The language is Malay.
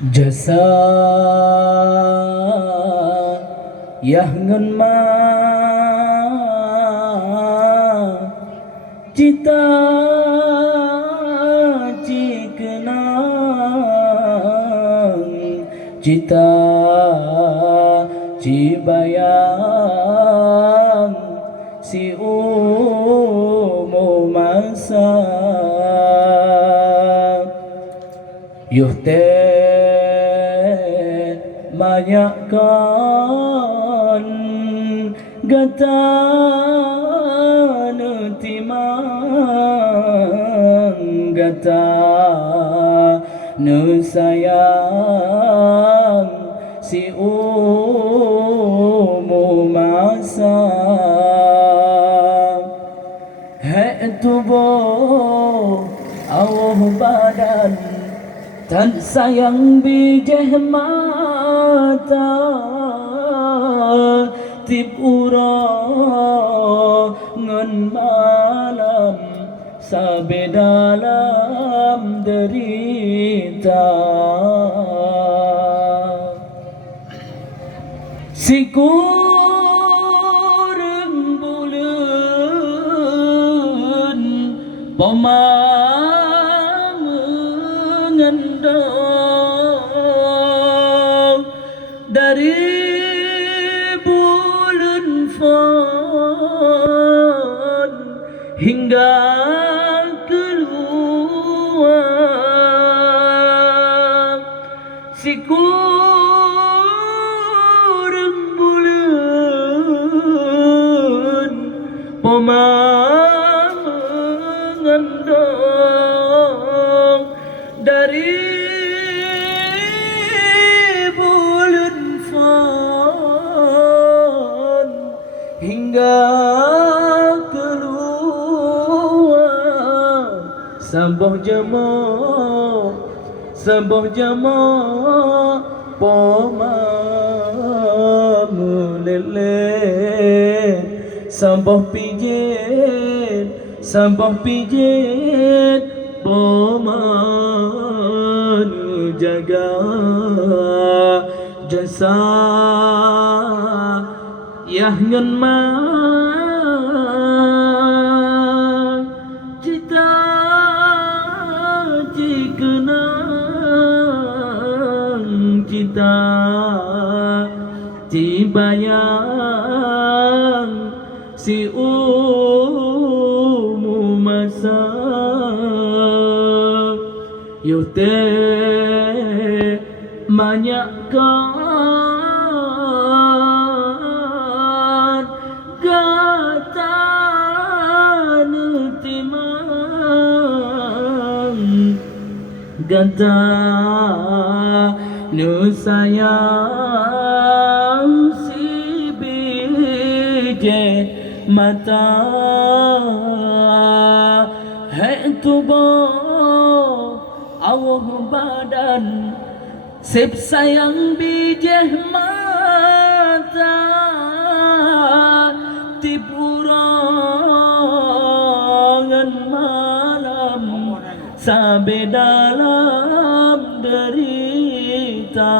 Jasa yang ngun ma cita cikenang cita cibayang si umu masa yuh banyakkan gatan timang gatan sayang si umu masa hai tubuh awah badan tan sayang bijeh mata tip ura ngan malam sabe dalam derita sikurang bulan ngendong dari bulan fon hingga keluar sikurang bulan mengandung dari bulan fon hingga keluar sambuh jemaah poma melele sambuh pijet poma jaga jasa yang ngan ma cita cikenang cita cibayang si umu masa yute manyakkan gatan timang gatan sayang si bije mata hai tubuh awah badan sip sayang bijeh mata tipurangan malam sabe dalam derita